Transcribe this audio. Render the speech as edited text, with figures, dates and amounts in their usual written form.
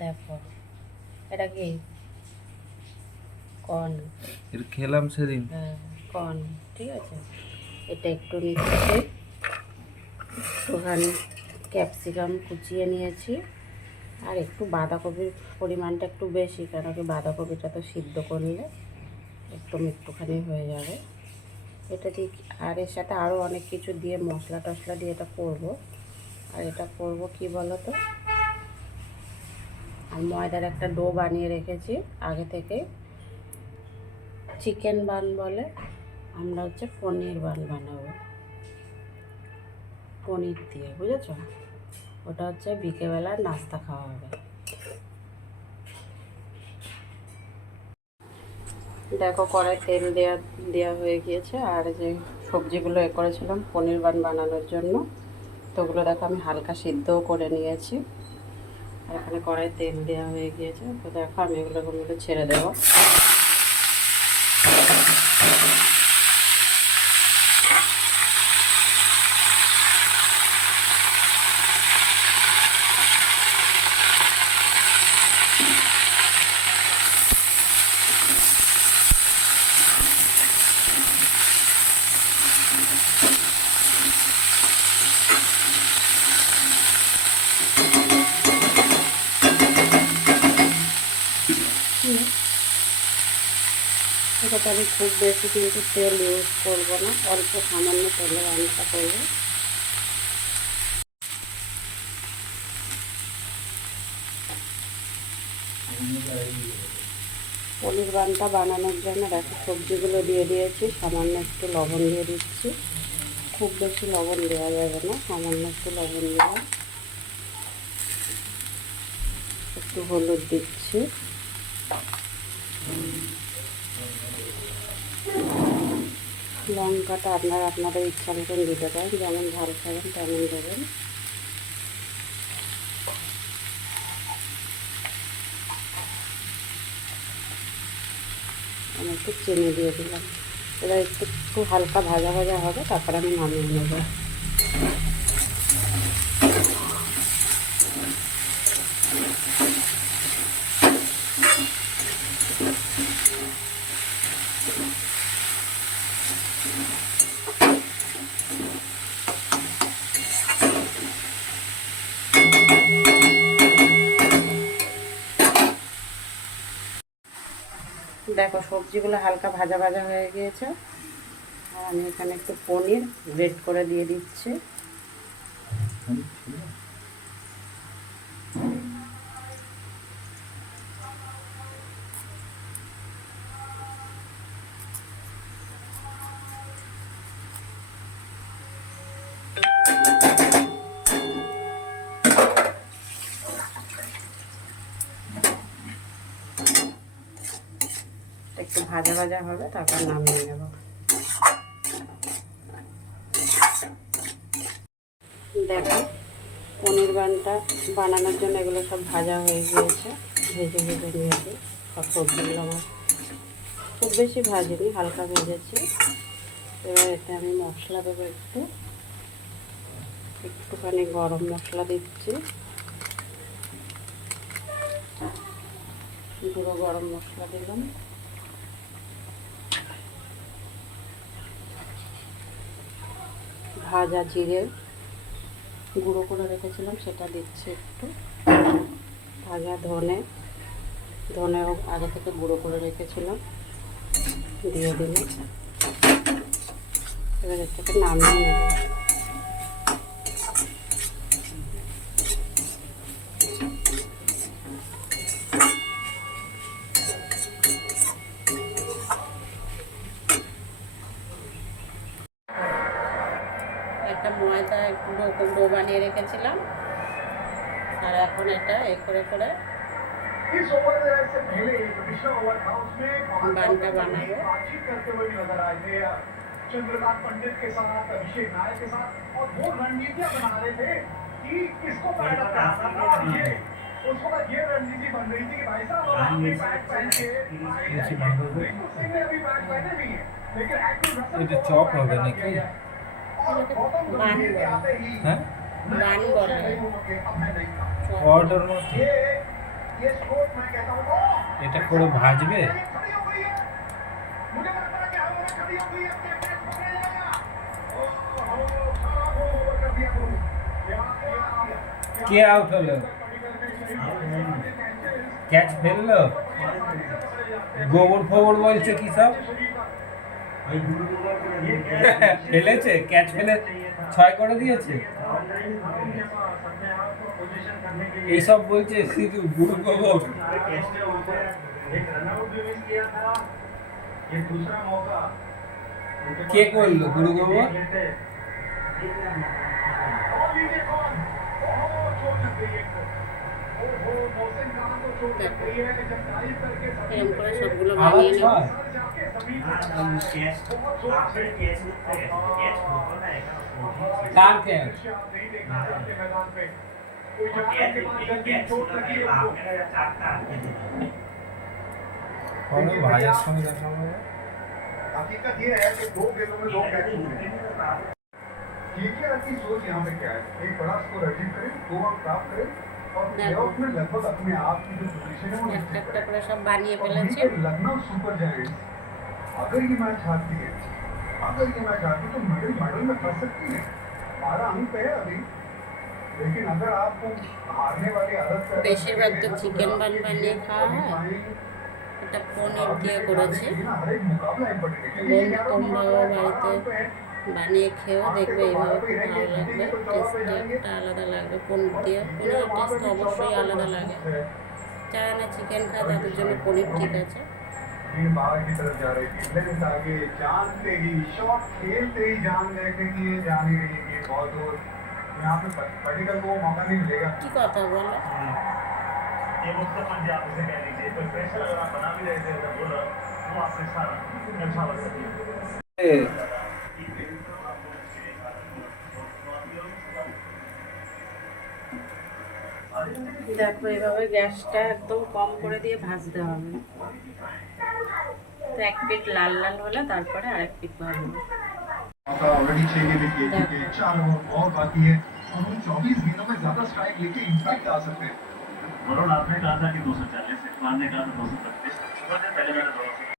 দেখো এটা কি কর্ন। এটা খেলাম সেদিন। হ্যাঁ কর্ন, ঠিক আছে। এটা একটু নিচ্ছি, একটুখানি ক্যাপসিকাম কুচিয়ে নিয়েছি, আর একটু বাঁধাকপির পরিমাণটা একটু বেশি, কারণ কি বাঁধাকপিটা তো সিদ্ধ করলে একটুখানি হয়ে যাবে। এটা দিয়ে আর এর সাথে আরও অনেক কিছু দিয়ে মশলা টশলা দিয়ে এটা করবো। আর এটা করব কি বলো তো, আর ময়দার একটা ডো বানিয়ে রেখেছি আগে থেকে। চিকেন বান বলে, আমরা হচ্ছে পনির বান বানাবো পনির দিয়ে, বুঝেছ? ওটা হচ্ছে বিকেলবেলার নাস্তা খাওয়া হবে। দেখো কড়াই তেল দেওয়া হয়ে গিয়েছে, আর যে সবজিগুলো করেছিলাম পনির বান বানানোর জন্য, তো ওগুলো দেখো আমি হালকা সিদ্ধও করে নিয়েছি। আর এখানে কড়াই তেল দেওয়া হয়ে গিয়েছে, তো দেখো আমি এগুলো ছেড়ে দেবো। এটাতে আমি খুব বেশি কিন্তু তেল ইউজ করবো না, অল্প সামান্য তেলে রান্নাটা করবো। পনির বানটা বানানোর জন্য দেখো সবজিগুলো দিয়ে দিয়েছি, সামান্য একটু লবণ দিয়ে দিচ্ছি। খুব বেশি লবণ দেওয়া যাবে না, সামান্য একটু লবণ দিলাম, একটু হলুদ দিচ্ছি, লঙ্কাটা আপনাদের ইচ্ছা মতন দিতে পারেন, যেমন ঝাল খাবেন তেমন দেবেন। আমি একটু চিনি দিয়ে দিলাম। এবার একটু হালকা ভাজা ভাজা হবে, তারপর আমি নামিয়ে নেব। দেখো সবজিগুলো হালকা ভাজা ভাজা হয়ে গিয়েছে, আর আমি এখানে একটু পনির গ্রেট করে দিয়ে দিচ্ছি। একটু ভাজা ভাজা হবে, তারপর নামিয়ে নেব। দেখো পনির বানটা বানানোর জন্য এগুলো সব ভাজা হয়ে গিয়েছে, ভেজে নিয়েছি সব সবজিগুলো। আমার খুব বেশি ভাজিনি, হালকা ভেজেছি। এবার এতে আমি মশলা দেবো, একটুখানি গরম মশলা দিচ্ছি, গুঁড়ো গরম মশলা দিলাম, ভাজা জিরে গুঁড়ো করে রেখেছিলাম সেটা দিচ্ছি, একটু ভাজা ধনেও আগে থেকে গুঁড়ো করে রেখেছিলাম দিয়ে দিলাম। এবার এটাকে নামিয়ে নেব। একটা ময়দা একটু ডো বানিয়ে রেখেছিলাম, আর এখন এটা করে বানটা বানাবো। चंद्रकांत पंडित के साथ अभिषेक नायक के साथ और वो रणनीतियां बना रहे थे कि किसको पैड अप कराना था, और ये उसको ये रणनीति बन रही थी कि भाई साहब आपने बैग पहन के सिंह ने अभी बैग पहने नहीं है, लेकिन এটা চপ হবে নাকি? হ্যাঁ বান বলে অর্ডার মতো। এটা করে ভাজবে? কে আউট হলো? ক্যাচ ফেললো? গোবর ফোবর বলছে কি সব? ফেলেছে, ক্যাচ ফেলে 6 করে দিয়েছে। এইসব বলছে শুধু গুরু গোবর। কে করলো গুরু গোবর? এরকম করে সবগুলো আবার বানিয়ে নেব। 6 কার ক্যাচ? ভাইয়ের সঙ্গে দেখা হবে। हकीकत ये है कि 2 गेंदों में 2 कैच हुए हैं। केकेआर की सोच यहाँ पे क्या है? एक बड़ा स्कोर अर्जित करें, 2 अंक प्राप्त करें और प्लेऑफ में लगभग अपने आप की जो पोजीशन है वो একটা निश्चित একটা करें। করে সব বানিয়ে और ফেলেছি। वहीं पे लखनऊ सुपर जायंट्स अगर ये मैच हारती है, तो मेडल में फंस सकती है। 12 अंक है अभी, लेकिन अगर आपको हारने वाली आदत से বেশিরভাগ তো চিকেন বানিয়ে খাওয়া হয়, এটা পনির দিয়ে করেছি। हर एक मुकाबला इम्पोर्टेंट है বন্ধু তোমরাও বাড়িতে বানিয়ে খেয়েও দেখবে, এইভাবে খুব ভালো লাগবে। টেস্টটা একটা আলাদা লাগবে পনির দিয়ে। পনিরের টেস্ট অবশ্যই আলাদা লাগে। যারা না চিকেন খায় তাদের জন্য পনির ঠিক আছে। गेंद बाहर की तरफ जा रही थी, लेंस आगे जानते ही शॉट खेलते ही जान गए थे कि ये जा नहीं रही है बहुत दूर। यहाँ पे पर्टिकल को वो मौका नहीं मिलेगा। কি কথা বলো? ये मुस्तक मंजे आप इसे कह लीजिए, कोई प्रेशर अगर आप बना भी रहे थे अगर बोला वो आपसे सारा अच्छा लग सकती है। দেখো এভাবে গ্যাসটা একদম কম করে দিয়ে ভাজতে হবে। তো এক পিঠ লাল লাল হলে তারপরে আরেক পিঠ ভাজবো। मौका ऑलरेडी 6 गेंद किए क्योंकि 4 ओवर और बाकी है और उन 24 गेंदों में ज्यादा स्ट्राइक लेके इम्पैक्ट आ सकते हैं। वरुण आपने कहा था कि 240, इरफान ने कहा था 225। पहले मैंने